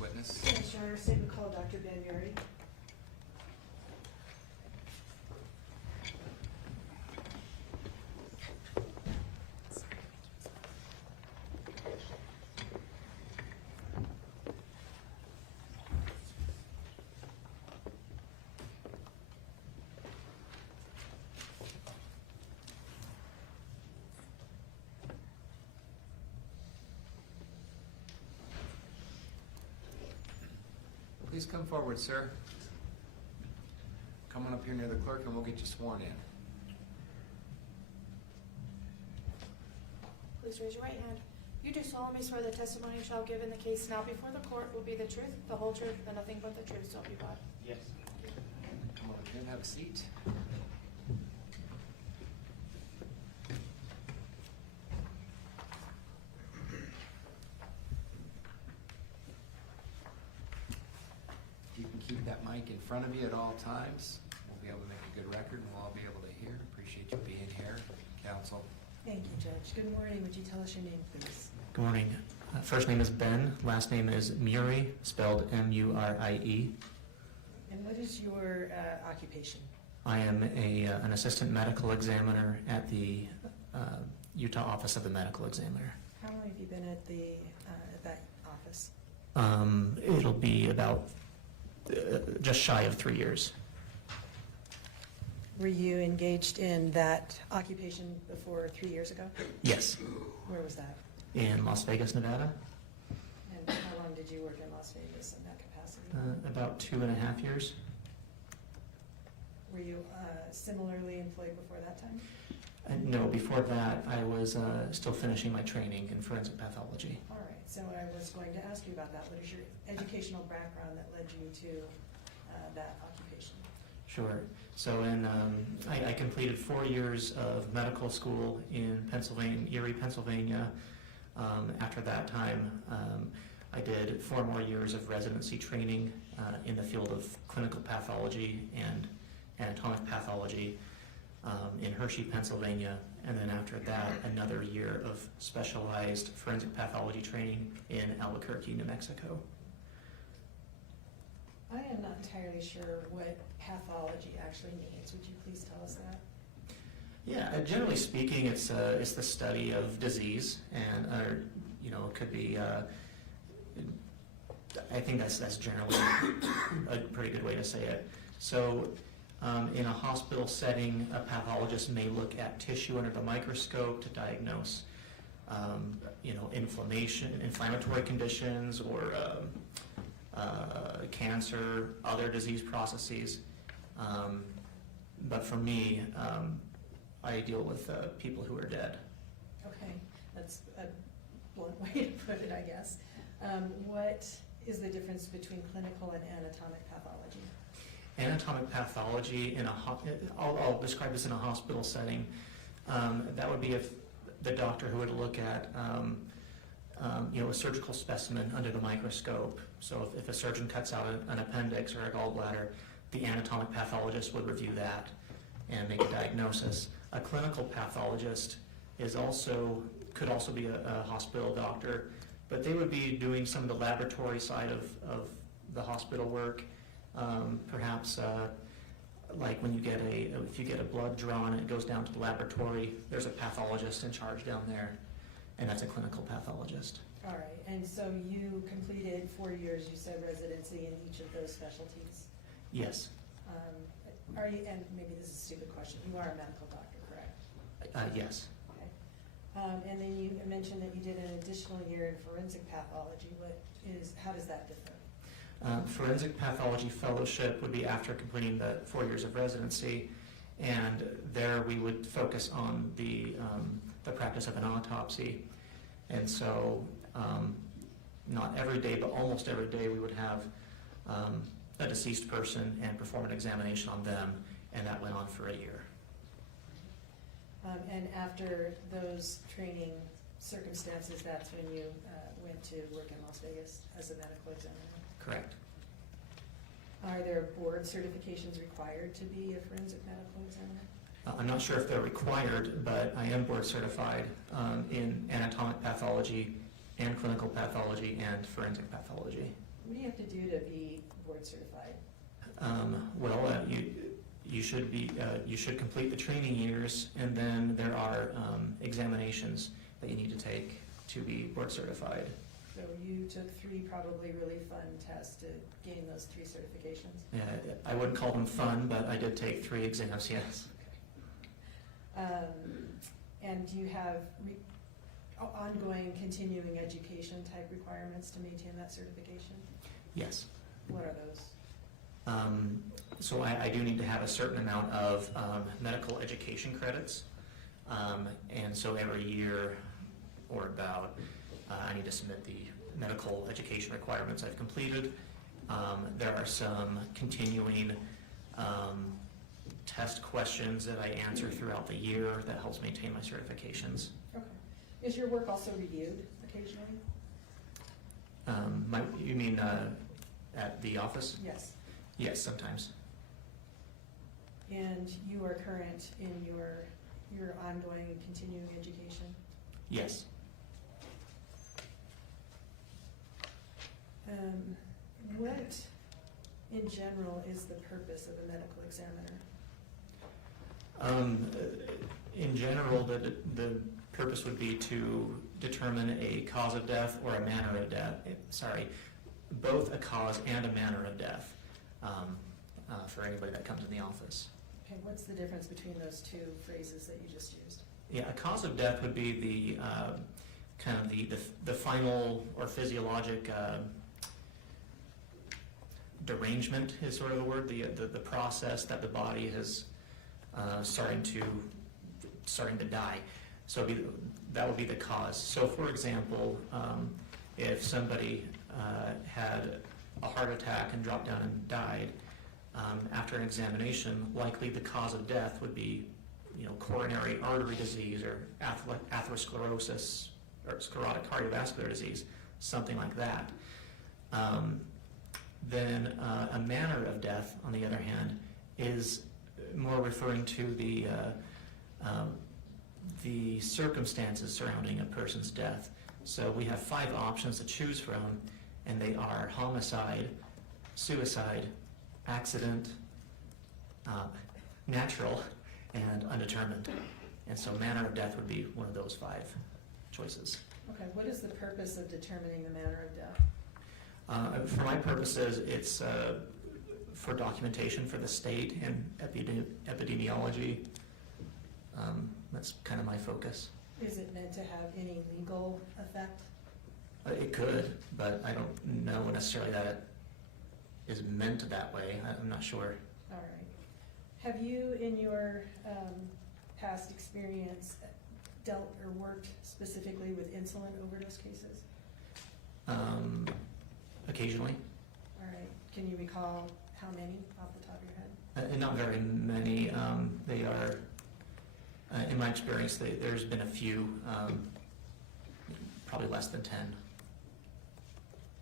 witness. Yes, Your Honor, say we call Dr. Ben Murie. Please come forward, sir. Come on up here near the clerk and we'll get you sworn in. Please raise your right hand. You do solemnly swear the testimony you shall give in the case now before the court will be the truth, the whole truth, and nothing but the truth, so help you God. Yes. Come on up here and have a seat. If you can keep that mic in front of you at all times, we'll be able to make a good record and we'll all be able to hear. Appreciate you being here, counsel. Thank you, Judge. Good morning. Would you tell us your name, please? Good morning. First name is Ben. Last name is Murie, spelled M-U-R-I-E. And what is your occupation? I am an assistant medical examiner at the Utah Office of the Medical Examiner. How long have you been at that office? It'll be about just shy of 3 years. Were you engaged in that occupation before 3 years ago? Yes, Where was that? in Las Vegas, Nevada. And how long did you work in Las Vegas in that capacity? About 2.5 years. Were you similarly employed before that time? No, before that, I was still finishing my training in forensic pathology. All right. So I was going to ask you about that. What is your educational background that led you to that occupation? Sure. So I completed 4 years of medical school in Pennsylvania, Erie, Pennsylvania. After that time, I did 4 more years of residency training in the field of clinical pathology and anatomic pathology in Hershey, Pennsylvania. And then after that, another year of specialized forensic pathology training in Albuquerque, New Mexico. I am not entirely sure what pathology actually means. Would you please tell us that? Yeah, generally speaking, it's the study of disease, and it could be. I think that's generally a pretty good way to say it. So, in a hospital setting, a pathologist may look at tissue under the microscope to diagnose, inflammatory conditions, or cancer, other disease processes. But for me, I deal with people who are dead. Okay, that's a blunt way to put it, I guess. What is the difference between clinical and anatomic pathology? Anatomic pathology I'll describe this in a hospital setting. That would be if the doctor who would look at a surgical specimen under the microscope. So if a surgeon cuts out an appendix or a gallbladder, the anatomic pathologist would review that and make a diagnosis. A clinical pathologist could also be a hospital doctor, but they would be doing some of the laboratory side of the hospital work. Perhaps like when if you get a blood drawn and it goes down to the laboratory, there's a pathologist in charge down there, and that's a clinical pathologist. All right, and so you completed 4 years, you said, residency in each of those specialties? Yes. Are you, and maybe this is a stupid question, you are a medical doctor, correct? Yes. Okay. And then you mentioned that you did an additional year in forensic pathology. How does that differ? Forensic pathology fellowship would be after completing the 4 years of residency, and there we would focus on the practice of an autopsy. And so, not every day, but almost every day, we would have a deceased person and perform an examination on them, and that went on for a year. And after those training circumstances, that's when you went to work in Las Vegas as a medical examiner? Correct. Are there board certifications required to be a forensic medical examiner? I'm not sure if they're required, but I am board certified in anatomic pathology and clinical pathology and forensic pathology. What do you have to do to be board certified? Well, you should be, you should complete the training years, and then there are examinations that you need to take to be board certified. So you took 3 probably really fun tests to gain those 3 certifications? Yeah, I wouldn't call them fun, but I did take 3 exams, yes. And do you have ongoing continuing education type requirements to maintain that certification? Yes. What are those? So I do need to have a certain amount of medical education credits. And so every year or about, I need to submit the medical education requirements I've completed. There are some continuing test questions that I answer throughout the year that helps maintain my certifications. Okay. Is your work also reviewed occasionally? You mean at the office? Yes. Yes, sometimes. And you are current in your ongoing and continuing education? Yes. What, in general, is the purpose of a medical examiner? In general, the purpose would be to determine a cause of death or a manner of death, both a cause and a manner of death for anybody that comes in the office. Okay, what's the difference between those 2 phrases that you just used? Yeah, a cause of death would be the kind of the final or physiologic derangement is sort of the word, the process that the body is starting to die. So that would be the cause. So for example, if somebody had a heart attack and dropped down and died, after an examination, likely the cause of death would be, coronary artery disease or atherosclerosis or sclerotic cardiovascular disease, something like that. Then a manner of death, on the other hand, is more referring to the circumstances surrounding a person's death. So we have 5 options to choose from, and they are homicide, suicide, accident, natural, and undetermined. And so manner of death would be one of those 5 choices. Okay, what is the purpose of determining the manner of death? For my purposes, it's for documentation for the state and epidemiology. That's kind of my focus. Is it meant to have any legal effect? It could, but I don't know necessarily that it is meant that way. I'm not sure. All right. Have you, in your past experience, dealt or worked specifically with insulin overdose cases? Occasionally. All right. Can you recall how many off the top of your head? Not very many. They are, in my experience, there's been a few, probably less than 10.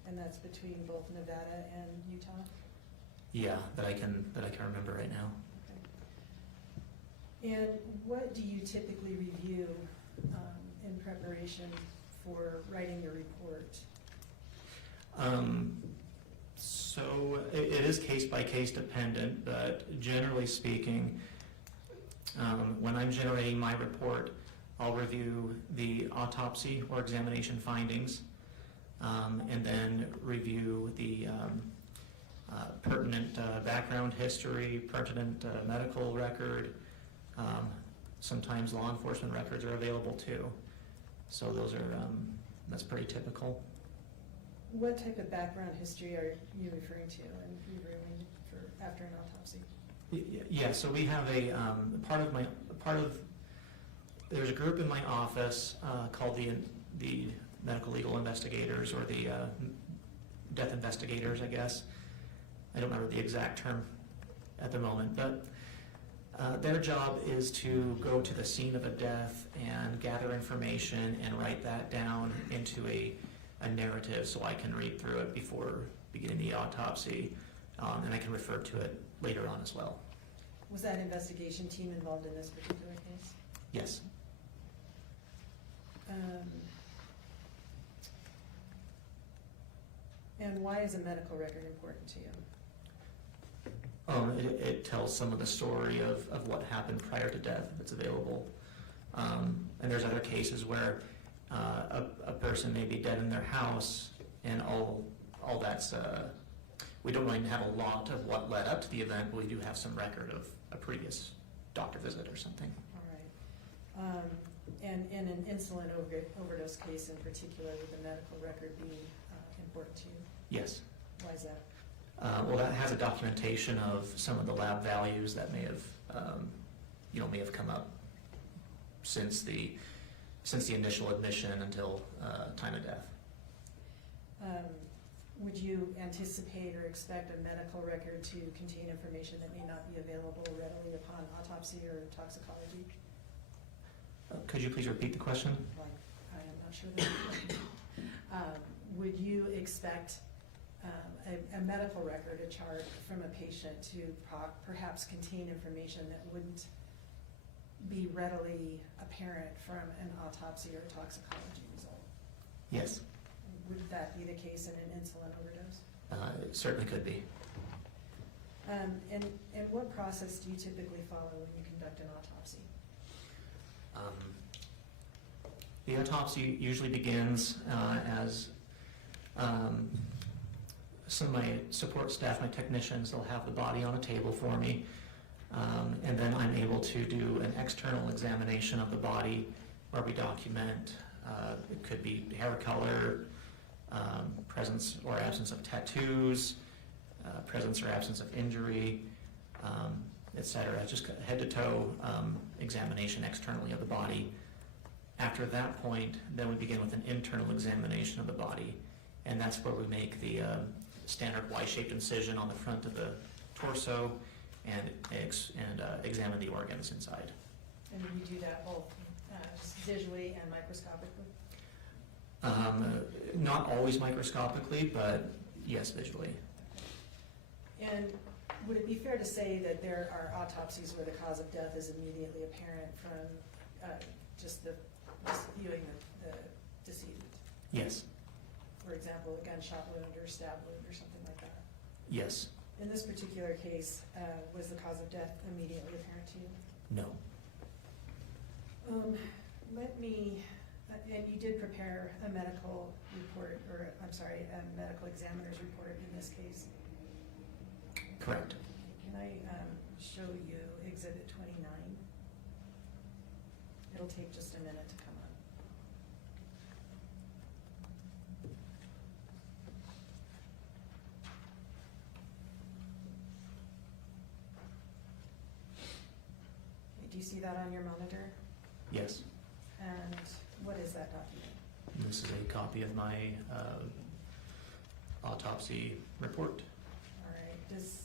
And that's between both Nevada and Utah? Yeah, that I can remember right now. Okay. And what do you typically review in preparation for writing your report? So it is case by case dependent, but generally speaking, when I'm generating my report, I'll review the autopsy or examination findings, and then review the pertinent background history, pertinent medical record. Sometimes law enforcement records are available too. So those are, that's pretty typical. What type of background history are you referring to and reviewing for after an autopsy? Yeah, so we have a there's a group in my office called the medical legal investigators, or the death investigators, I guess. I don't remember the exact term at the moment, but their job is to go to the scene of a death and gather information and write that down into a narrative so I can read through it before beginning the autopsy, and I can refer to it later on as well. Was that investigation team involved in this particular case? Yes. And why is a medical record important to you? It tells some of the story of what happened prior to death, if it's available. And there's other cases where a person may be dead in their house, and all that's, we don't really have a lot of what led up to the event, but we do have some record of a previous doctor visit or something. All right. And in an insulin overdose case in particular, would the medical record be important to you? Yes. Why is that? Well, that has a documentation of some of the lab values that may have, may have come up since the initial admission until time of death. Would you anticipate or expect a medical record to contain information that may not be available readily upon autopsy or toxicology? Could you please repeat the question? Like, I am not sure that. Would you expect a medical record, a chart from a patient to perhaps contain information that wouldn't be readily apparent from an autopsy or toxicology result? Yes. Would that be the case in an insulin overdose? It certainly could be. And what process do you typically follow when you conduct an autopsy? The autopsy usually begins as some of my support staff, my technicians, they'll have the body on a table for me, and then I'm able to do an external examination of the body where we document, it could be hair color, presence or absence of tattoos, presence or absence of injury, etc. Just head to toe examination externally of the body. After that point, then we begin with an internal examination of the body, and that's where we make the standard Y-shaped incision on the front of the torso and examine the organs inside. And you do that both visually and microscopically? Not always microscopically, but yes, visually. And would it be fair to say that there are autopsies where the cause of death is immediately apparent from just viewing the decedent? Yes. For example, a gunshot wound or a stab wound or something like that? Yes. In this particular case, was the cause of death immediately apparent to you? No. And you did prepare a medical report, or I'm sorry, a medical examiner's report in this case. Correct. Can I show you Exhibit 29? It'll take just a minute to come up. Do you see that on your monitor? Yes. And what is that document? This is a copy of my autopsy report. All right, does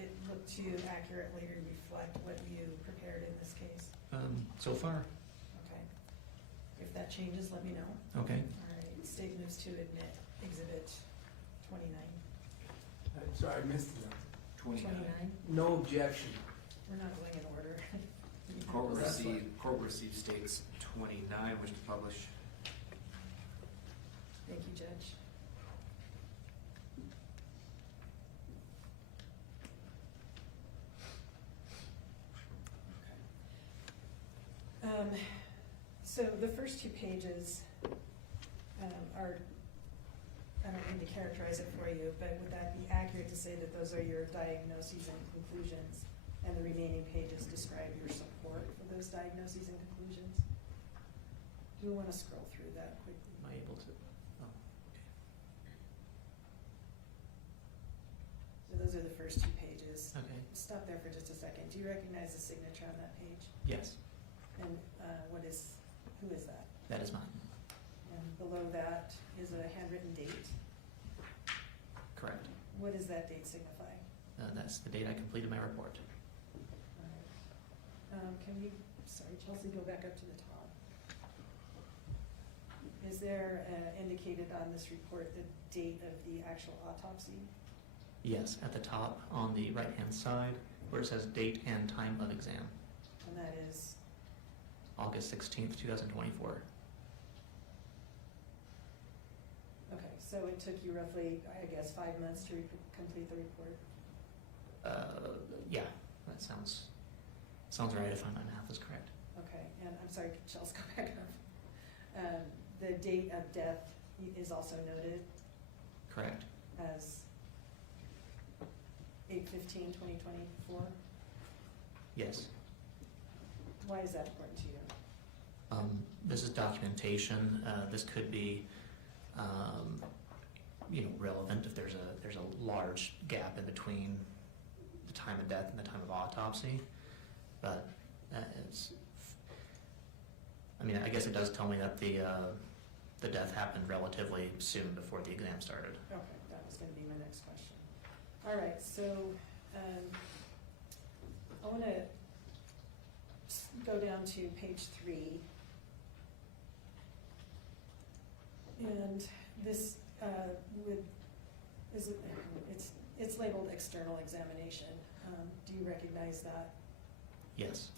it look to accurately reflect what you prepared in this case? So far. Okay. If that changes, let me know. Okay. All right, state moves to admit Exhibit 29. I'm sorry, I missed it. 29. No objection. We're not going in order. Court received states 29, wish to publish. Thank you, Judge. So the first two pages are, I don't mean to characterize it for you, but would that be accurate to say that those are your diagnoses and conclusions, and the remaining pages describe your support for those diagnoses and conclusions? Do we want to scroll through that quickly? Am I able to? Oh, So those are the first two pages. okay. Stop there for just a second. Do you recognize the signature on that page? Yes, And who is that? that is mine. And below that is a handwritten date. Correct. What does that date signify? That's the date I completed my report. All right. Can we, sorry, Chelsea, go back up to the top. Is there indicated on this report the date of the actual autopsy? Yes, at the top on the right-hand side, where it says date and time of exam, And that is, August 16th, 2024. Okay, so it took you roughly, I guess, 5 months to complete the report? Yeah, that sounds right if my math is correct. Okay, and I'm sorry, Chel's go back up. The date of death is also noted Correct. as 8/15/2024. Yes. Why is that important to you? This is documentation. This could be, relevant if there's a large gap in between the time of death and the time of autopsy. But I guess it does tell me that the death happened relatively soon before the exam started. Okay, that was gonna be my next question. All right, so, I wanna go down to page 3. And this, it's labeled external examination. Do you recognize that? Yes.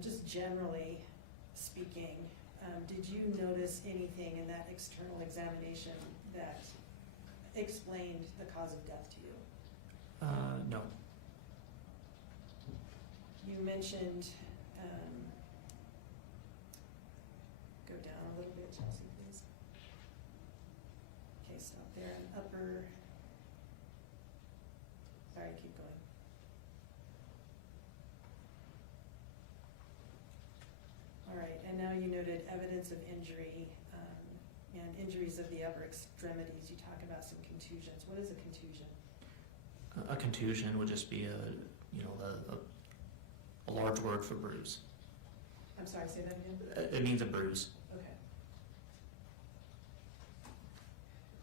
Just generally speaking, did you notice anything in that external examination that explained the cause of death to you? No. You mentioned, go down a little bit, Chelsea, please. Okay, so up there in upper, sorry, keep going. All right, and now you noted evidence of injury, and injuries of the upper extremities. You talk about some contusions. What is a contusion? A contusion would just be a large word for bruise. I'm sorry, say that again? It means a bruise. Okay.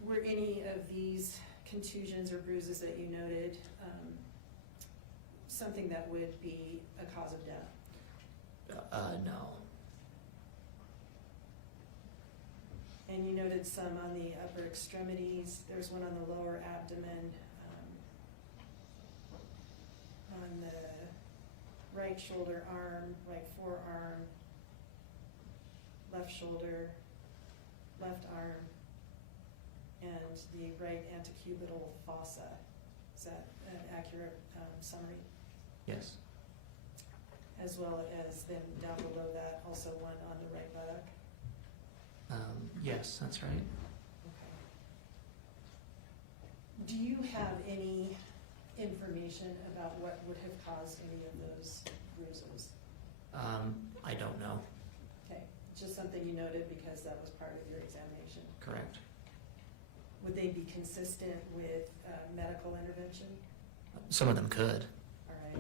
Were any of these contusions or bruises that you noted something that would be a cause of death? No. And you noted some on the upper extremities. There's one on the lower abdomen, on the right shoulder arm, right forearm, left shoulder, left arm, and the right antecubital fossa. Is that an accurate summary? Yes. As well as then down below that, also one on the right buttock? Yes, that's right. Okay. Do you have any information about what would have caused any of those bruises? I don't know. Okay, just something you noted because that was part of your examination. Correct. Would they be consistent with medical intervention? Some of them could. All right.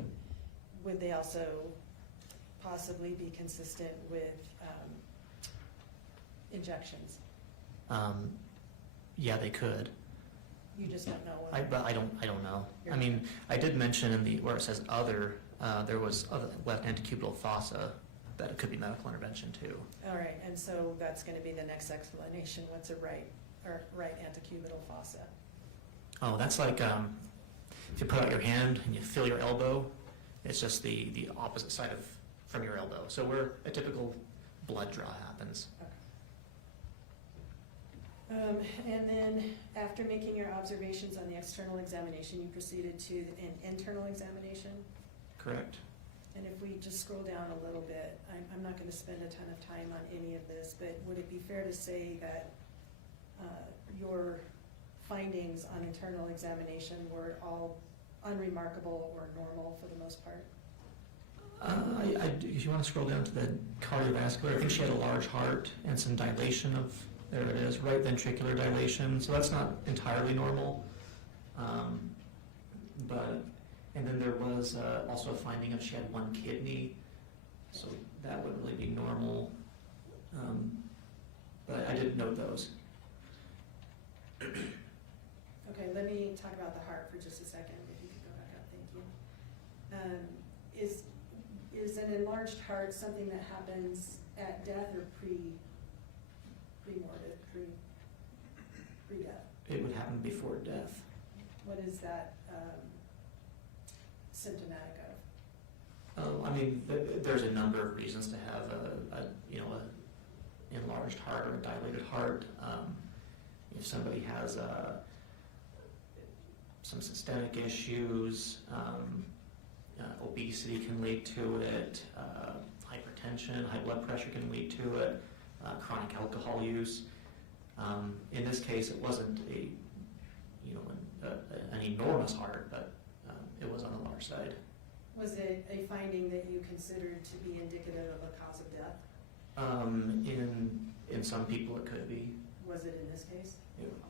Would they also possibly be consistent with injections? Yeah, they could. You just don't know what? But I don't know. I mean, I did mention in where it says other, there was other left antecubital fossa, that it could be medical intervention too. All right, and so that's gonna be the next explanation. What's a right antecubital fossa? Oh, that's like, if you put out your hand and you feel your elbow, it's just the opposite side from your elbow. So where a typical blood draw happens. And then after making your observations on the external examination, you proceeded to an internal examination? Correct. And if we just scroll down a little bit, I'm not gonna spend a ton of time on any of this, but would it be fair to say that your findings on internal examination were all unremarkable or normal for the most part? If you want to scroll down to the cardiovascular, I think she had a large heart and some dilation of, there it is, right ventricular dilation. So that's not entirely normal. And then there was also a finding of she had one kidney, so that wouldn't really be normal. But I didn't note those. Okay, let me talk about the heart for just a second, if you could go back up, thank you. Is an enlarged heart something that happens at death or pre-death? It would happen before death. What is that symptomatic of? I mean, there's a number of reasons to have a enlarged heart or a dilated heart. if somebody has some systemic issues, obesity can lead to it, hypertension, high blood pressure can lead to it, chronic alcohol use. In this case, it wasn't an enormous heart, but it was on the large side. Was it a finding that you considered to be indicative of a cause of death? In some people, it could be. Was it in this case?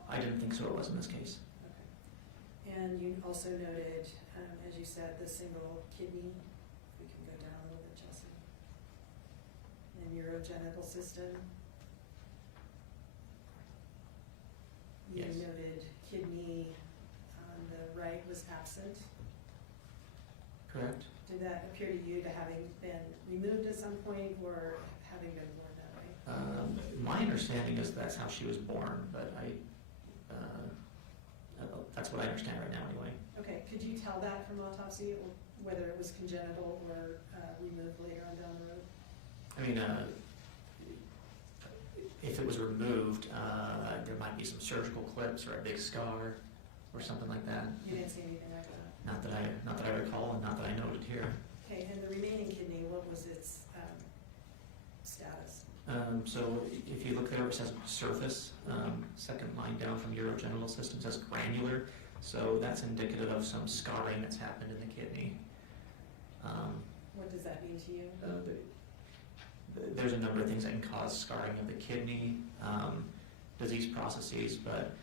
I didn't think so. It was in this case. Okay. And you also noted, as you said, the single kidney. We can go down a little bit, Jesse. And urogenital system. You Yes. noted kidney on the right was absent. Correct. Did that appear to you to having been removed at some point or having been born that way? My understanding is that's how she was born, but that's what I understand right now anyway. Okay, could you tell that from autopsy, or whether it was congenital or removed later on down the road? I mean, if it was removed, there might be some surgical clips or a big scar or something like that. You didn't see anything like that? Not that I recall, and not that I noted here. Okay, and the remaining kidney, what was its status? So if you look there, it says surface, second line down from urogenital system says granular, so that's indicative of some scarring that's happened in the kidney. What does that mean to you? There's a number of things that can cause scarring of the kidney, disease processes, but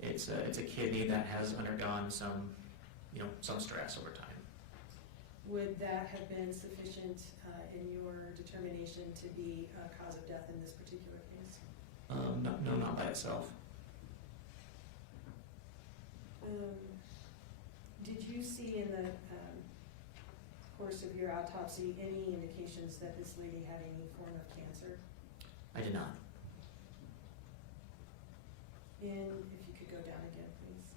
it's a kidney that has undergone some stress over time. Would that have been sufficient in your determination to be a cause of death in this particular case? No, not by itself. Did you see in the course of your autopsy any indications that this lady had any form of cancer? I did not. And if you could go down again, please.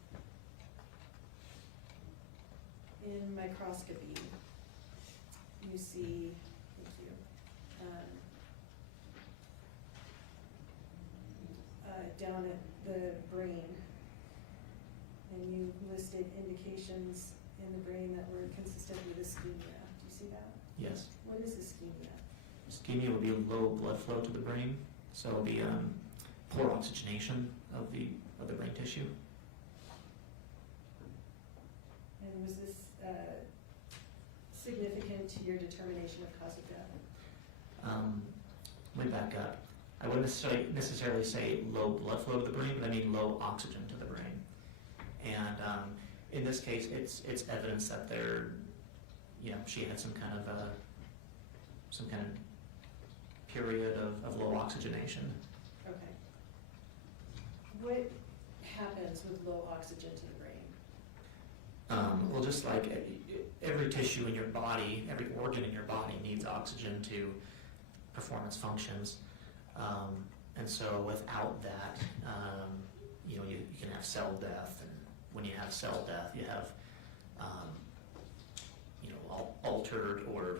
In microscopy, you see, thank you, down at the brain, and you listed indications in the brain that were consistent with ischemia. Do you see that? Yes. What is ischemia? Ischemia would be low blood flow to the brain, so the poor oxygenation of the brain tissue. And was this significant to your determination of cause of death? Let me back up. I wouldn't necessarily say low blood flow to the brain, but I mean low oxygen to the brain. And in this case, it's evidence that she had some kind of period of low oxygenation. Okay. What happens with low oxygen to the brain? Well, just like every tissue in your body, every organ in your body needs oxygen to perform its functions. And so without that, you can have cell death. And when you have cell death, you have, altered or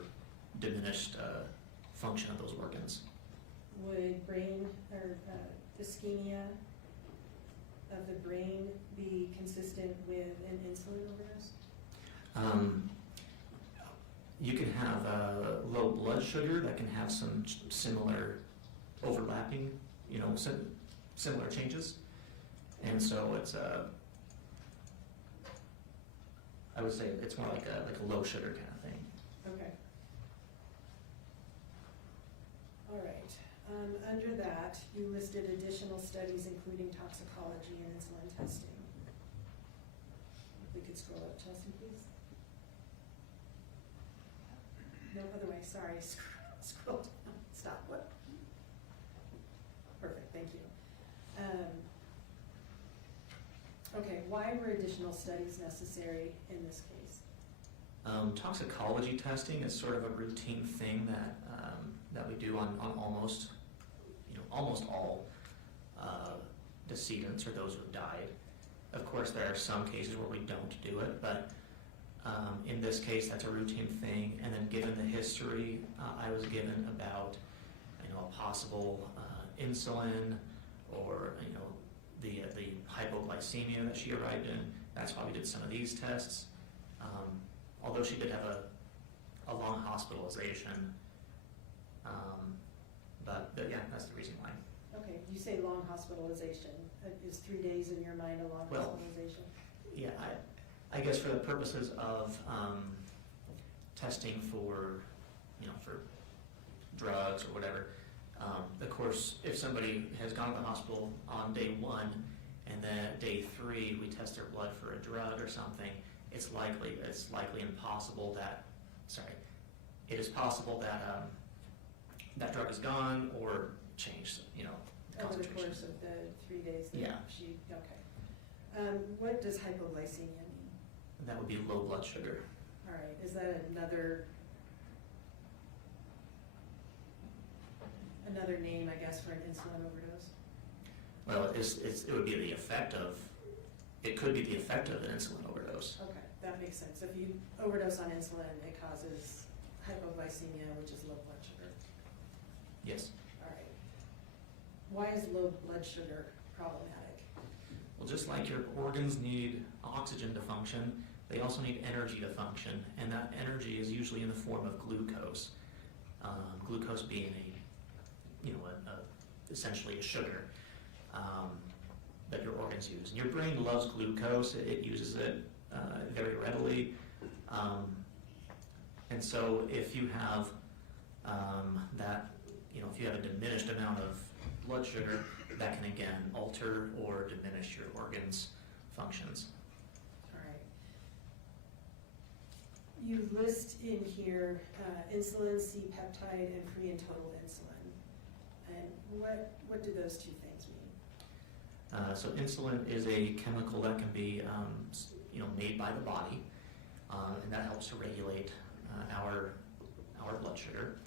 diminished function of those organs. Would brain or ischemia of the brain be consistent with an insulin overdose? You can have low blood sugar that can have some similar overlapping, similar changes. And so it's I would say it's more like a low sugar kind of thing. Okay. All right. Under that, you listed additional studies including toxicology and insulin testing. If we could scroll up, Chelsea, please. No, other way, sorry. Scroll down. Stop. What? Perfect, thank you. Okay, why were additional studies necessary in this case? Toxicology testing is sort of a routine thing that we do on almost all decedents or those who have died. Of course, there are some cases where we don't do it, but in this case, that's a routine thing. And then, given the history, I was given about a possible insulin or the hypoglycemia that she arrived in. That's why we did some of these tests. Although she did have a long hospitalization, but yeah, that's the reason why. Okay, you say long hospitalization. Is 3 days in your mind a long Well, hospitalization? Yeah, I guess for the purposes of testing for, for drugs or whatever, of course, if somebody has gone to the hospital on day 1 and then at day 3 we test their blood for a drug or something, it's likely impossible that, it is possible that that drug is gone or changed, the Over the concentration. course of the 3 days that Yeah. she, okay. What does hypoglycemia mean? And that would be low blood sugar. All right, is that another name, I guess, for an insulin overdose? Well, it would be the effect of, it could be the effect of an insulin overdose. Okay, that makes sense. If you overdose on insulin, it causes hypoglycemia, which is low blood sugar. Yes. All right. Why is low blood sugar problematic? Well, just like your organs need oxygen to function, they also need energy to function, and that energy is usually in the form of glucose. Glucose being essentially a sugar that your organs use. And your brain loves glucose; it uses it very readily. And so, if you have if you have a diminished amount of blood sugar, that can again alter or diminish your organs' functions. All right. You list in here insulin, C-peptide, and free and total insulin. And what do those two things mean? So insulin is a chemical that can be made by the body, and that helps to regulate our blood sugar.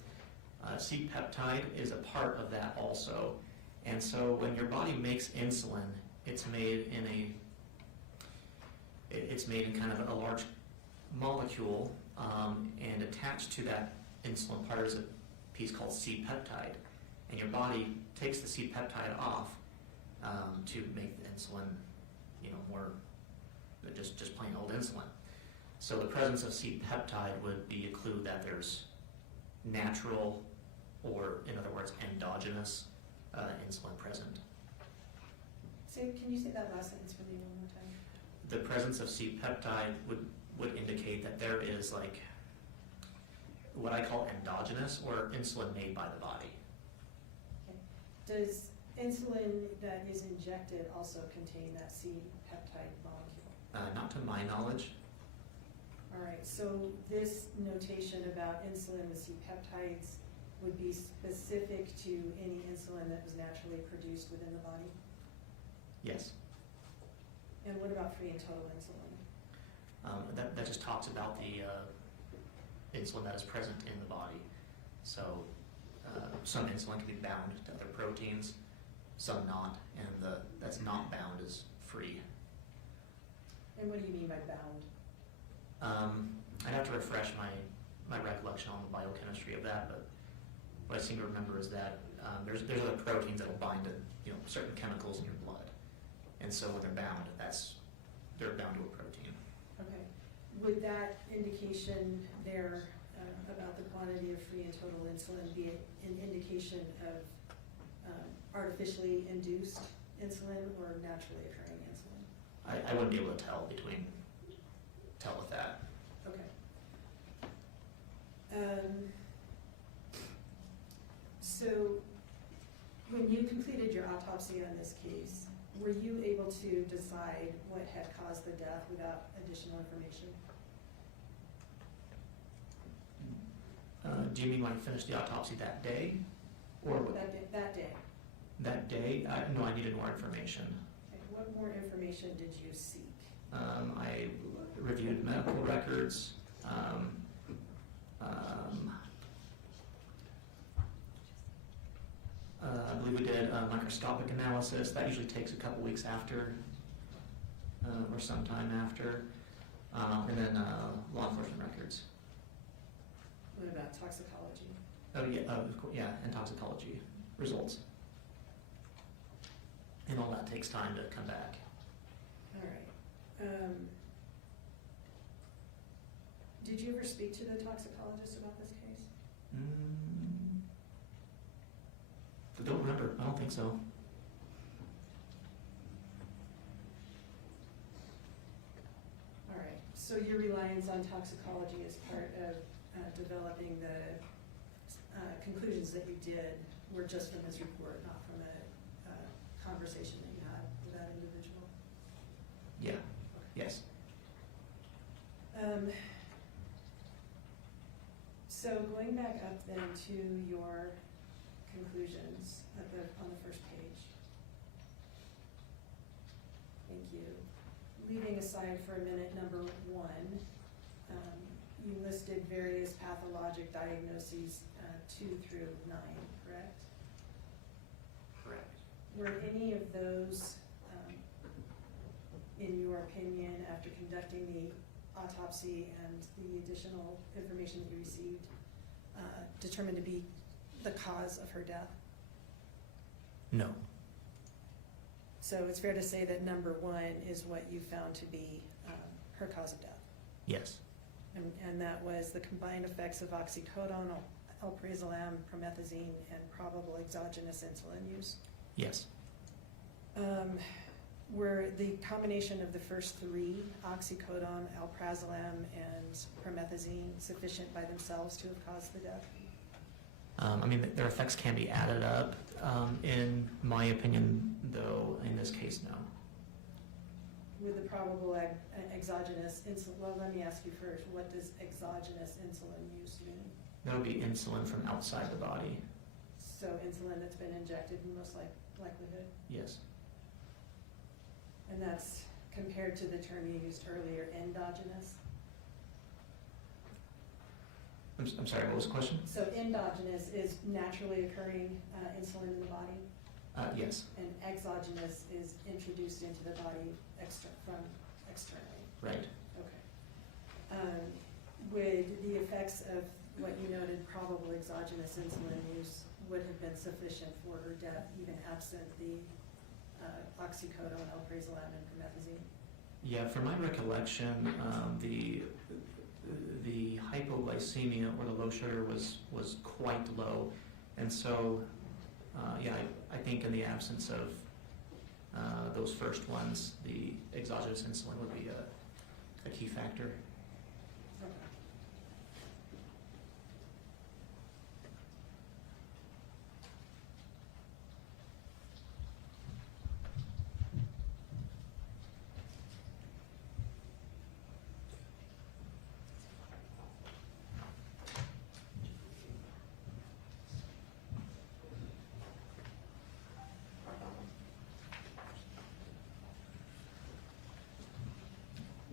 C-peptide is a part of that also, and so when your body makes insulin, it's made in kind of a large molecule, and attached to that insulin part is a piece called C-peptide, and your body takes the C-peptide off to make the insulin, more than just plain old insulin. So the presence of C-peptide would be a clue that there's natural, or in other words, endogenous insulin present. So can you say that last sentence for me one more time? The presence of C-peptide would indicate that there is like what I call endogenous, or insulin made by the body. Okay. Does insulin that is injected also contain that C-peptide molecule? Not to my knowledge. All right, so this notation about insulin with C-peptides would be specific to any insulin that was naturally produced within the body? Yes. And what about free and total insulin? That just talks about the insulin that is present in the body. So some insulin can be bound to other proteins, some not, and that's not bound is free. And what do you mean by bound? I'd have to refresh my recollection on the biochemistry of that, but what I seem to remember is that there's other proteins that will bind to certain chemicals in your blood, and so when they're bound, they're bound to a protein. Okay. Would that indication there about the quantity of free and total insulin be an indication of artificially induced insulin or naturally occurring insulin? I wouldn't be able to tell with that. Okay. So when you completed your autopsy on this case, were you able to decide what had caused the death without additional information? Do you mean when I finished the autopsy that day? Or That day. that day? No, I needed more information. Okay. What more information did you seek? I reviewed medical records. I believe we did a microscopic analysis. That usually takes a couple weeks after, or sometime after. And then law enforcement records. What about toxicology? Oh yeah, yeah, and toxicology results. And all that takes time to come back. All right. Did you ever speak to the toxicologist about this case? I don't remember. I don't think so. All right, so your reliance on toxicology as part of developing the conclusions that you did were just from his report, not from a conversation that you had with that individual? Yeah. Yes. So going back up then to your conclusions on the first page. Thank you. Leaving aside for a minute number 1, you listed various pathologic diagnoses 2 through 9, correct? Correct. Were any of those, in your opinion, after conducting the autopsy and the additional information that you received, determined to be the cause of her death? No. So it's fair to say that number 1 is what you found to be her cause of death? Yes. And that was the combined effects of oxycodone, alprazolam, promethazine, and probable exogenous insulin use? Yes. Were the combination of the first 3, oxycodone, alprazolam, and promethazine, sufficient by themselves to have caused the death? I mean, their effects can be added up. In my opinion, though, in this case, no. With the probable exogenous insulin, well, let me ask you first, what does exogenous insulin use mean? That would be insulin from outside the body. So insulin that's been injected in most likelihood? Yes. And that's compared to the term you used earlier, endogenous? I'm sorry, what was the question? So endogenous is naturally occurring insulin in the body, Yes. and exogenous is introduced into the body from externally. Right. Okay. Would the effects of what you noted, probable exogenous insulin use, would have been sufficient for her death, even absent the oxycodone, alprazolam, and promethazine? Yeah, from my recollection, the hypoglycemia or the low sugar was quite low, and so yeah, I think in the absence of those first ones, the exogenous insulin would be a key factor. Okay.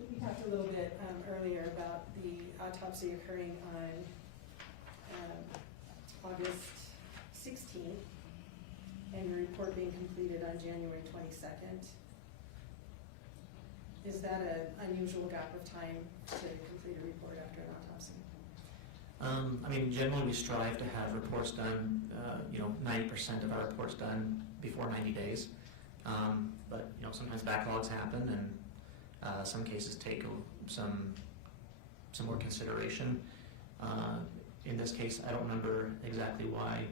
We talked a little bit earlier about the autopsy occurring on August 16th, and your report being completed on January 22nd. Is that an unusual gap of time to complete a report after an autopsy? I mean, generally we strive to have reports done, 90% of our reports done before 90 days. But, sometimes backlogs happen, and some cases take some more consideration. In this case, I don't remember exactly why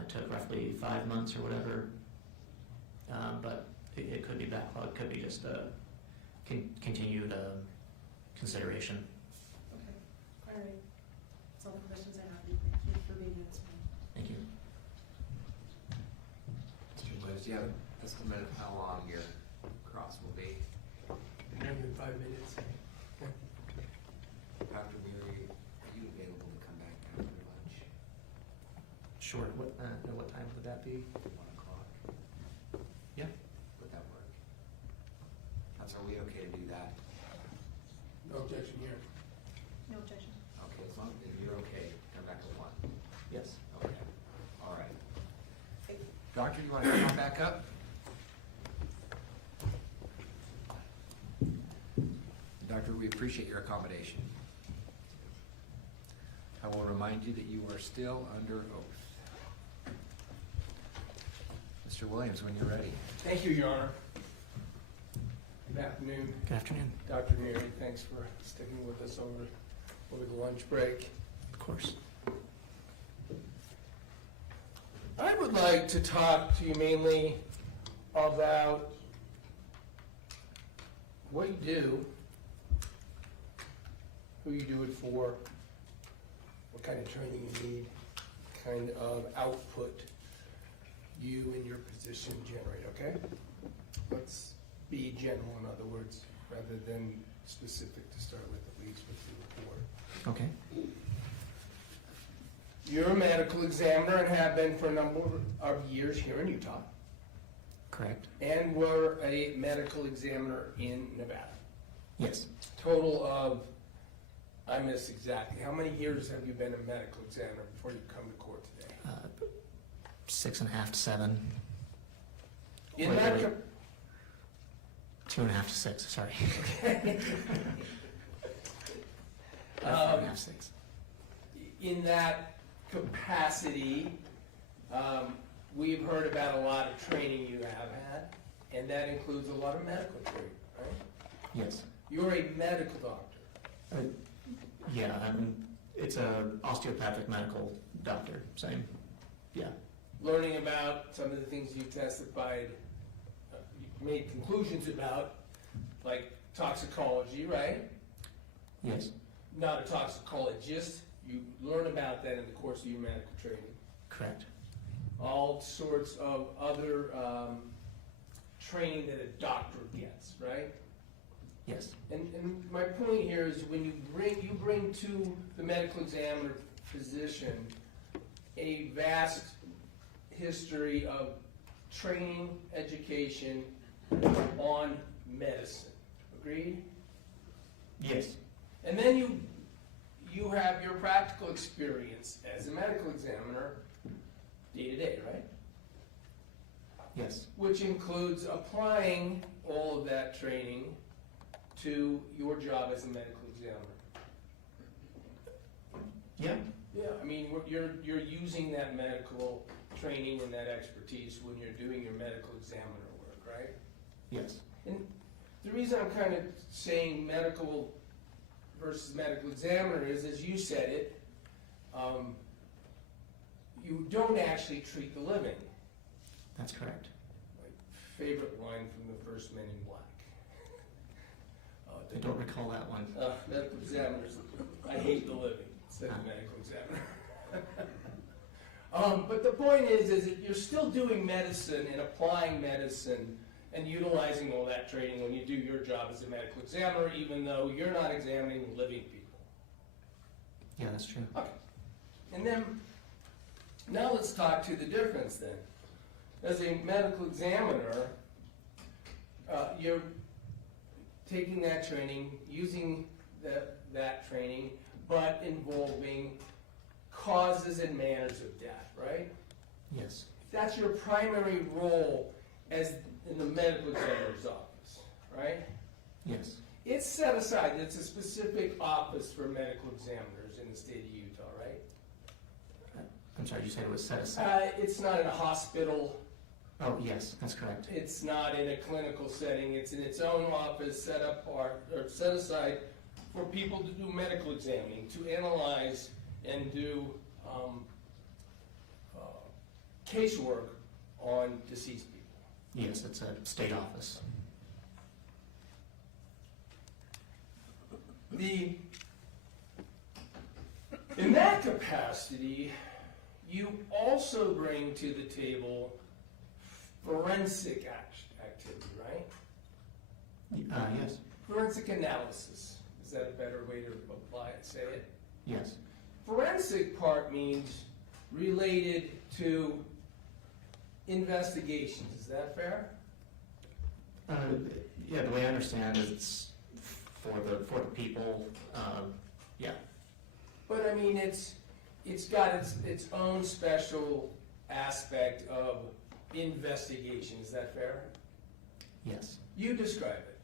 it took roughly 5 months or whatever, but it could be backlog, could be just a continued consideration. Okay, all right. That's all the questions I have. Thank you for being here this morning. Thank you. Mr. Williams, do you have an estimate of how long your cross will be? More than 5 minutes. Dr. Murie, are you available to come back after lunch? Sure. What time would that be? 1 o'clock? Yeah. Would that work? Are we okay to do that? No objection here. No objection. Okay, as long as you're okay, come back at 1. Yes. Okay, all right. Doctor, you want to come back up? Doctor, we appreciate your accommodation. I will remind you that you are still under oath. Mr. Williams, when you're ready. Thank you, Your Honor. Afternoon, Good afternoon. Dr. Murie. Thanks for sticking with us over the lunch break. Of course. I would like to talk to you mainly about what you do, who you do it for, what kind of training you need, kind of output you and your position generate, okay? Let's be general, in other words, rather than specific to start with, at least with the report. Okay. You're a medical examiner and have been for a number of years here in Utah, Correct. and were a medical examiner in Nevada. Yes. Total of, I miss exactly, how many years have you been a medical examiner before you come to court today? 6.5 to 7. In Wait, that, wait. 2.5 to 6. Sorry. 4.5, 6. in that capacity, we've heard about a lot of training you have had, and that includes a lot of medical training, right? Yes. You're a medical doctor. Yeah. It's a osteopathic medical doctor. Same. Yeah. Learning about some of the things you testified, you made conclusions about, like toxicology, right? Yes. Not a toxicologist. You learn about that in the course of your medical training. Correct. All sorts of other training that a doctor gets, right? Yes. And my point here is when you bring to the medical examiner position a vast history of training, education on medicine. Agreed? Yes. And then you have your practical experience as a medical examiner day to day, right? Yes. Which includes applying all of that training to your job as a medical examiner. Yeah. Yeah, I mean, you're using that medical training and that expertise when you're doing your medical examiner work, right? Yes. And the reason I'm kind of saying medical versus medical examiner is, as you said it, you don't actually treat the living. That's correct. My favorite line from the first Men in Black. I don't recall that one. Medical examiners, I hate the living, said the medical examiner. But the point is that you're still doing medicine and applying medicine and utilizing all that training when you do your job as a medical examiner, even though you're not examining living people. Yeah, that's true. Okay. And then, now let's talk to the difference then. As a medical examiner, you're taking that training, using that training, but involving causes and manners of death, right? Yes. That's your primary role as in the medical examiner's office, right? Yes. It's set aside, it's a specific office for medical examiners in the state of Utah, right? I'm sorry, you said it was set aside? It's not in a hospital, Oh, yes, that's correct. it's not in a clinical setting, it's in its own office set apart, or set aside for people to do medical examining, to analyze and do casework on deceased people. Yes, it's a state office. In that capacity, you also bring to the table forensic activity, right? Yes. Forensic analysis. Is that a better way to apply it, say it? Yes. Forensic part means related to investigations. Is that fair? Yeah, the way I understand is it's for the people. Yeah. But I mean, it's got its own special aspect of investigation. Is that fair? Yes. You describe it.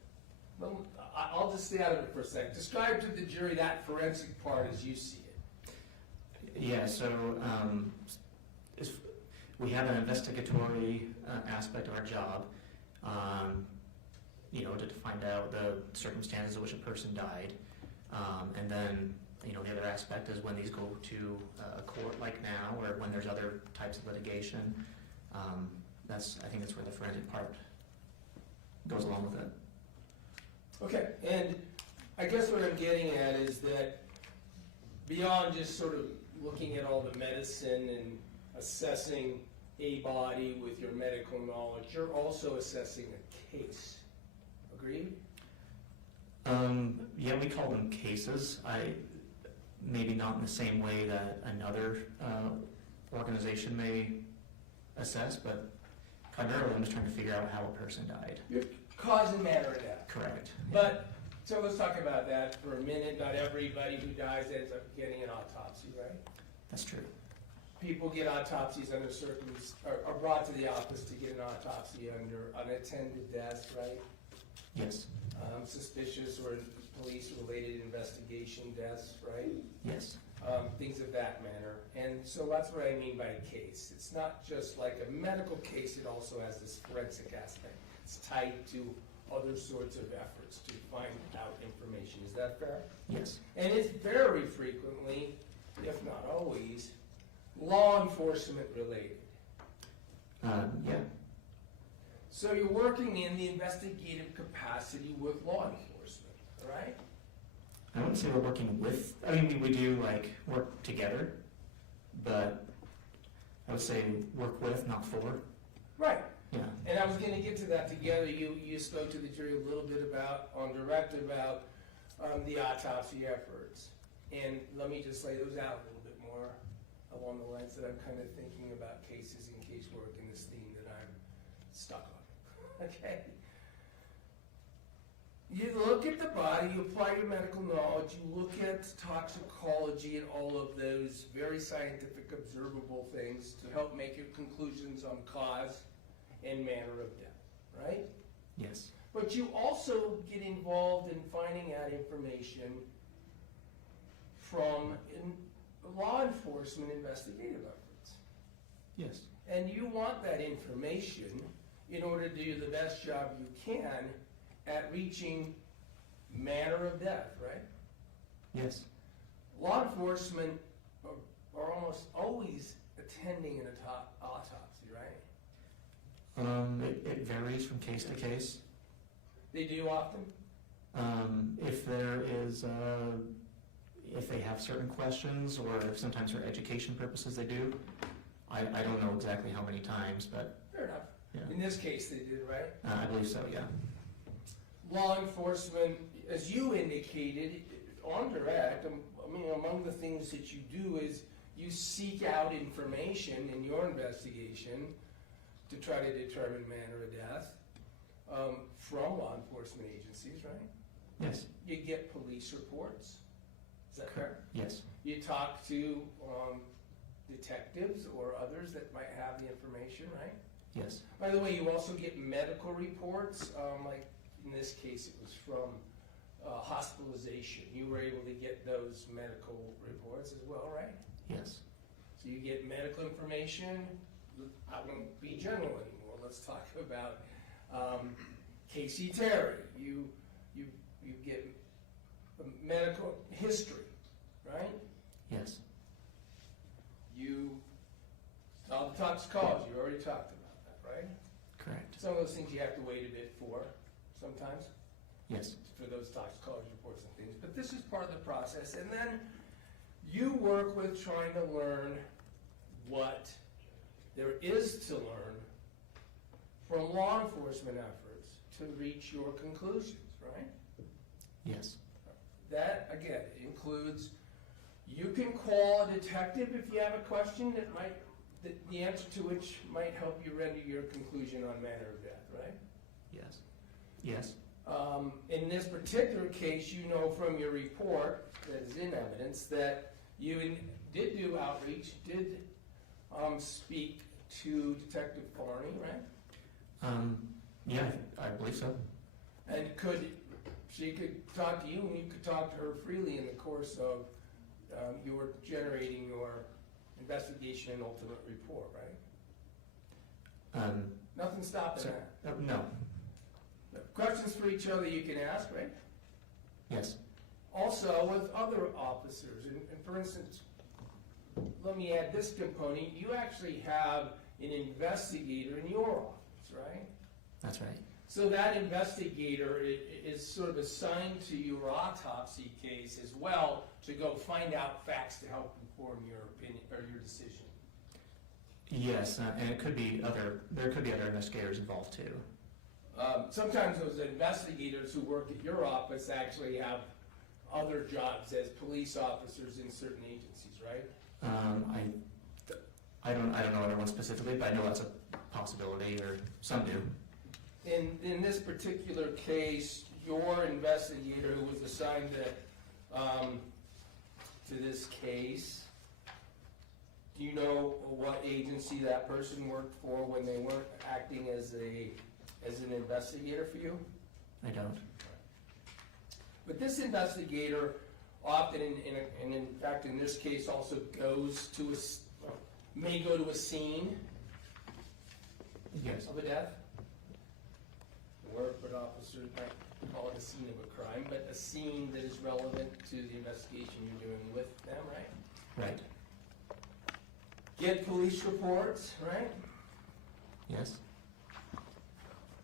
Well, I'll just stay out of it for a second. Describe to the jury that forensic part as you see it. Yeah. So we have an investigatory aspect of our job. to find out the circumstances in which a person died. And then, the other aspect is when these go to a court like now, or when there's other types of litigation, I think that's where the forensic part goes along with it. Okay, and I guess what I'm getting at is that beyond just sort of looking at all the medicine and assessing a body with your medical knowledge, you're also assessing a case. Agreed? Yeah, we call them cases. Maybe not in the same way that another organization may assess, but primarily I'm just trying to figure out how a person died. Your cause and manner of death. Correct. But, so let's talk about that for a minute. Not everybody who dies ends up getting an autopsy, right? That's true. People get autopsies under are brought to the office to get an autopsy under unattended deaths, right? Yes. Suspicious or police-related investigation deaths, right? Yes. Things of that manner. And so that's what I mean by a case. It's not just like a medical case, it also has this forensic aspect. It's tied to other sorts of efforts to find out information. Is that fair? Yes. And it's very frequently, if not always, law enforcement related. Yeah. So you're working in the investigative capacity with law enforcement, right? I wouldn't say we're working with, we do work together, but I would say work with, not for. Right. Yeah. And I was going to get to that together. You spoke to the jury a little bit about, on direct, about the autopsy efforts. And let me just lay those out a little bit more along the lines that I'm kind of thinking about cases and casework in this theme that I'm stuck on. Okay? You look at the body, you apply your medical knowledge, you look at toxicology and all of those very scientific, observable things to help make your conclusions on cause and manner of death, right? Yes. But you also get involved in finding out information from law enforcement investigative efforts. Yes. And you want that information in order to do the best job you can at reaching manner of death, right? Yes. Law enforcement are almost always attending an autopsy, right? It varies from case to case. They do often? If there is, if they have certain questions, or if sometimes for education purposes they do. I don't know exactly how many times, but Fair enough. yeah. In this case, they did, right? I believe so, yeah. Law enforcement, as you indicated, on direct, among the things that you do is you seek out information in your investigation to try to determine manner of death from law enforcement agencies, right? Yes. You get police reports. Is that fair? Yes. You talk to detectives or others that might have the information, right? Yes. By the way, you also get medical reports, like in this case it was from hospitalization. You were able to get those medical reports as well, right? Yes. So you get medical information. I won't be general anymore. Let's talk about Casey Terry. You get medical history, right? Yes. You saw the toxicology. You already talked about that, right? Correct. Some of those things you have to wait a bit for sometimes, Yes. for those toxicology reports and things. But this is part of the process. And then you work with trying to learn what there is to learn from law enforcement efforts to reach your conclusions, right? Yes. That, again, includes, you can call a detective if you have a question that the answer to which might help you render your conclusion on manner of death, right? Yes. Yes. In this particular case, you know from your report that is in evidence that you did do outreach, did speak to Detective Farney, right? Yeah, I believe so. And she could talk to you and you could talk to her freely in the course of your generating your investigation and ultimate report, right? Nothing stopping that. No. questions for each other you can ask, right? Yes. Also with other officers, and for instance, let me add this component, you actually have an investigator in your office, right? That's right. So that investigator is sort of assigned to your autopsy case as well to go find out facts to help inform your opinion or your decision. Yes, and it could be there could be other investigators involved too. Sometimes those investigators who work at your office actually have other jobs as police officers in certain agencies, right? I don't know anyone specifically, but I know that's a possibility, or some do. In this particular case, your investigator who was assigned to this case, do you know what agency that person worked for when they weren't acting as an investigator for you? I don't. But this investigator often, and in fact in this case also may go to a scene Yes. of a death. But officers might call it a scene of a crime, but a scene that is relevant to the investigation you're doing with them, right? Right. Get police reports, right? Yes.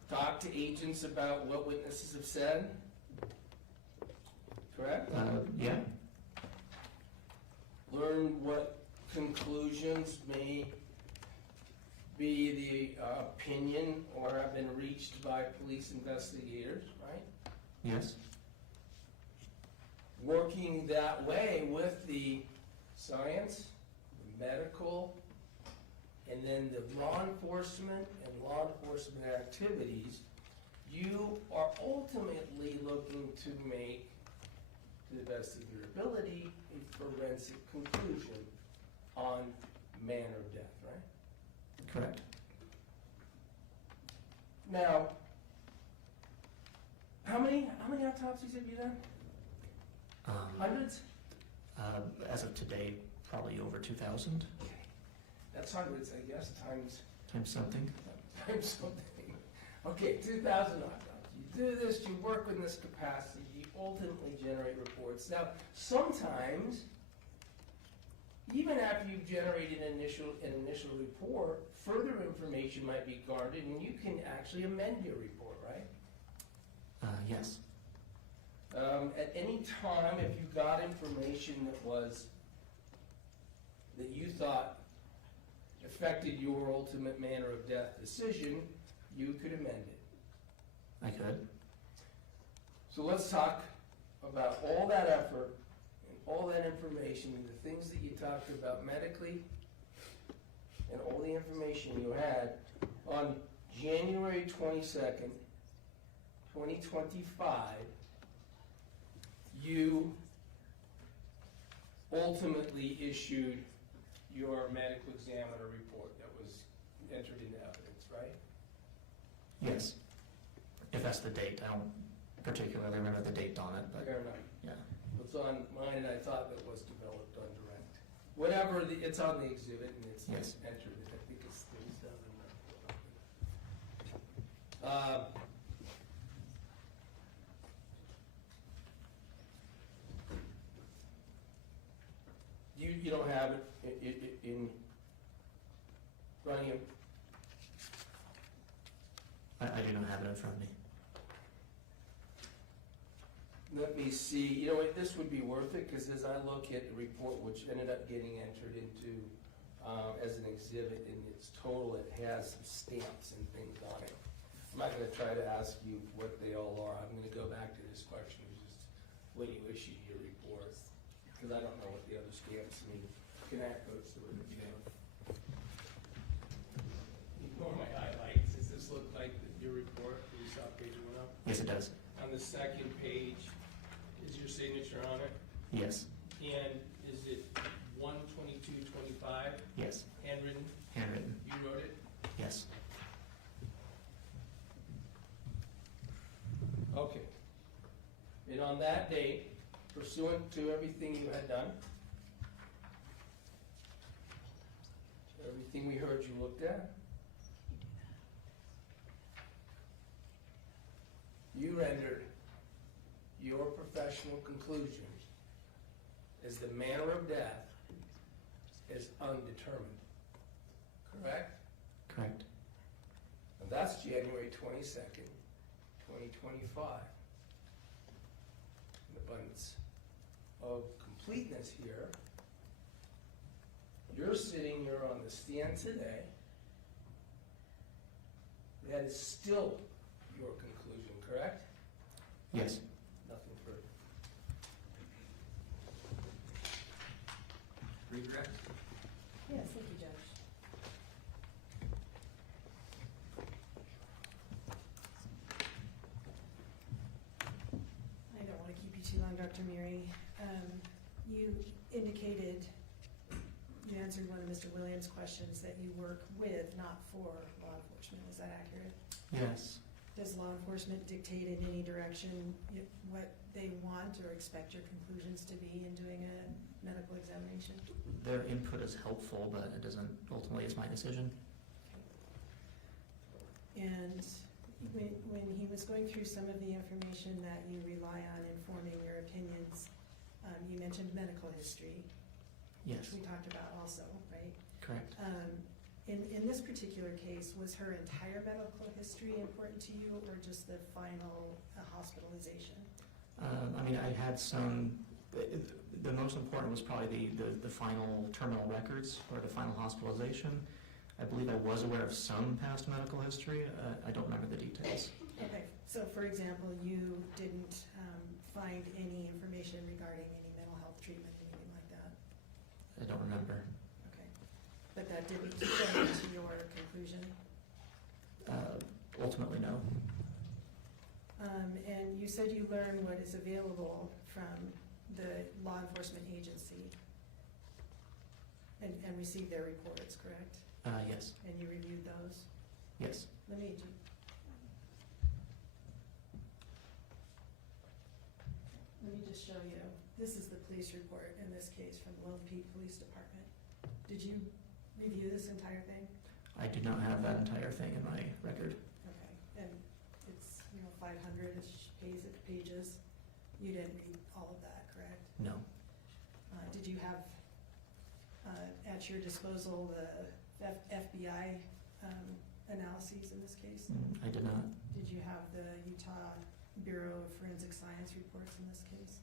Talk to agents about what witnesses have said. Correct? Yeah. Learn what conclusions may be the opinion or have been reached by police investigators, right? Yes. Working that way with the science, the medical, and then the law enforcement activities, you are ultimately looking to make, to the best of your ability, a forensic conclusion on manner of death, right? Correct. Now, how many autopsies have you done? Hundreds? As of today, probably over 2,000 That's hundreds, I guess, times something. something. Okay, 2,000 autopsies. You do this, you work in this capacity, you ultimately generate reports. Now, sometimes, even after you've generated an initial report, further information might be garnered and you can actually amend your report, right? Yes. At any time, if you got information that you thought affected your ultimate manner of death decision, you could amend it. I could. So let's talk about all that effort and all that information and the things that you talked about medically and all the information you had on January 22nd, 2025, you ultimately issued your medical examiner report that was entered into evidence, right? Yes. If that's the date, I don't particularly remember the date on it, but Fair enough. yeah. It's on mine, and I thought that was developed on direct. Whatever, it's on the exhibit, and it's Yes. entered, I think it's 37. You don't have it in front of you? I do not have it in front of me. Let me see, you know what, this would be worth it, because as I look at the report, which ended up getting entered into as an exhibit in its total, it has some stamps and things on it. I'm not gonna try to ask you what they all are, I'm gonna go back to this question, which is when you issued your report, because I don't know what the other stamps mean. Can I go to it? Ignore my highlights, does this look like your report, you saw page 1 up? Yes, it does. On the second page, is your signature on it? Yes. And is it 1/22/25, Yes. handwritten? Handwritten. You wrote it? Yes. Okay. And on that date, pursuant to everything you had done, everything we heard you looked at, you rendered your professional conclusion is the manner of death is undetermined, correct? Correct. And that's January 22nd, 2025. An abundance of completeness here. You're sitting here on the stand today. That is still your conclusion, correct? Yes. Nothing further. Redirect? Yes, thank you, Judge. I don't want to keep you too long, Dr. Murie. You indicated, you answered one of Mr. Williams' questions that you work with, not for law enforcement. Is that accurate? Yes. Does law enforcement dictate in any direction what they want or expect your conclusions to be in doing a medical examination? Their input is helpful, but it doesn't, ultimately it's my decision. And when he was going through some of the information that you rely on informing your opinions, you mentioned medical history, Yes. which we talked about also, right? Correct. In this particular case, was her entire medical history important to you, or just the final hospitalization? I mean, I had some, the most important was probably the final terminal records or the final hospitalization. I believe I was aware of some past medical history. I don't remember the details. Okay, so for example, you didn't find any information regarding any mental health treatment, anything like that? I don't remember. Okay, but that didn't go into your conclusion? Ultimately, no. And you said you learned what is available from the law enforcement agency and received their reports, correct? Yes. And you reviewed those? Yes. Let me just show you. This is the police report in this case from the Little Peak Police Department. Did you review this entire thing? I do not have that entire thing in my record. Okay, and it's, 500-ish pages. You didn't read all of that, correct? No. Did you have at your disposal the FBI analyses in this case? I did not. Did you have the Utah Bureau of Forensic Science reports in this case?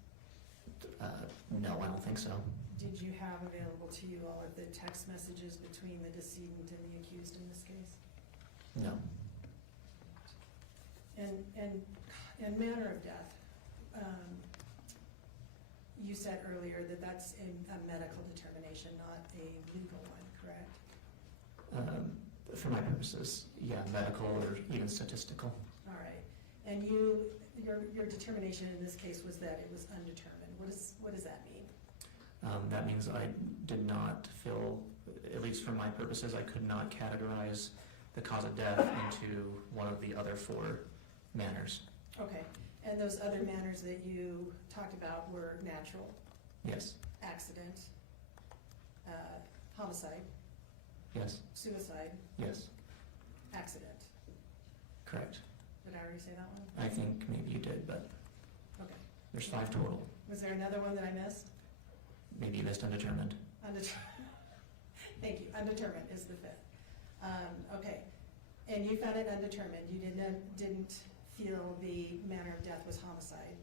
No, I don't think so. Did you have available to you all of the text messages between the decedent and the accused in this case? No. And manner of death, you said earlier that that's a medical determination, not a legal one, correct? For my purposes, yeah, medical or even statistical. All right, and your determination in this case was that it was undetermined. What does that mean? That means I did not feel, at least for my purposes, I could not categorize the cause of death into one of the other four manners. Okay, and those other manners that you talked about were natural, Yes. accident, homicide, Yes. suicide, Yes. accident. Correct. Did I already say that one? I think maybe you did, but Okay. there's 5 total. Was there another one that I missed? Maybe you missed undetermined. Thank you, undetermined is the 5th. Okay, and you found it undetermined. You didn't feel the manner of death was homicide?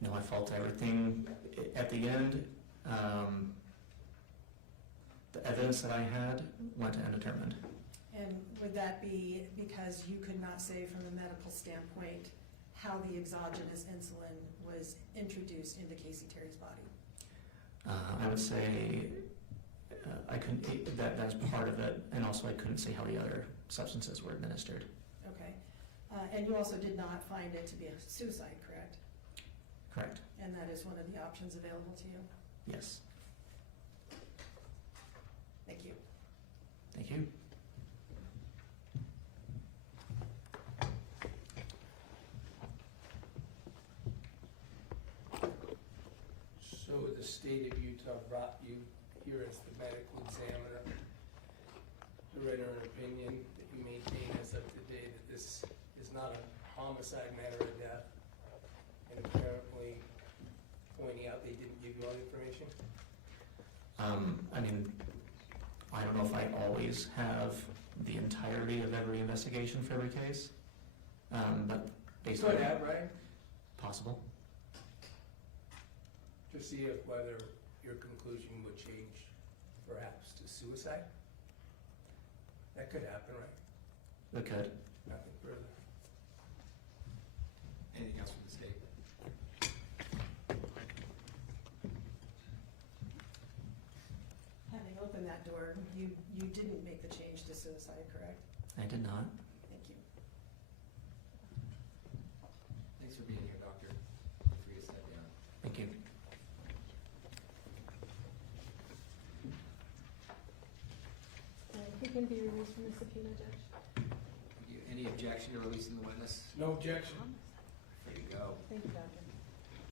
No, I felt everything at the end. The evidence that I had went to undetermined. And would that be because you could not say from a medical standpoint how the exogenous insulin was introduced into Casey Terry's body? I would say I couldn't. That's part of it, and also I couldn't say how the other substances were administered. Okay, and you also did not find it to be a suicide, correct? Correct. And that is one of the options available to you? Yes. Thank you. Thank you. So the state of Utah brought you here as the medical examiner to render an opinion that you maintain as of today that this is not a homicide, matter of death, and apparently pointing out they didn't give you all the information? I mean, I don't know if I always have the entirety of every investigation for every case, but based on. Could have, right? Possible. To see if whether your conclusion would change perhaps to suicide? That could happen, right? It could. Nothing further. Anything else from the state? Having opened that door, you didn't make the change to suicide, correct? I did not. Thank you. Thanks for being here, doctor. Feel free to step down. Thank you. He can be released from the subpoena, Judge. Any objection to releasing the witness? No objection. There you go. Thank you, Doctor.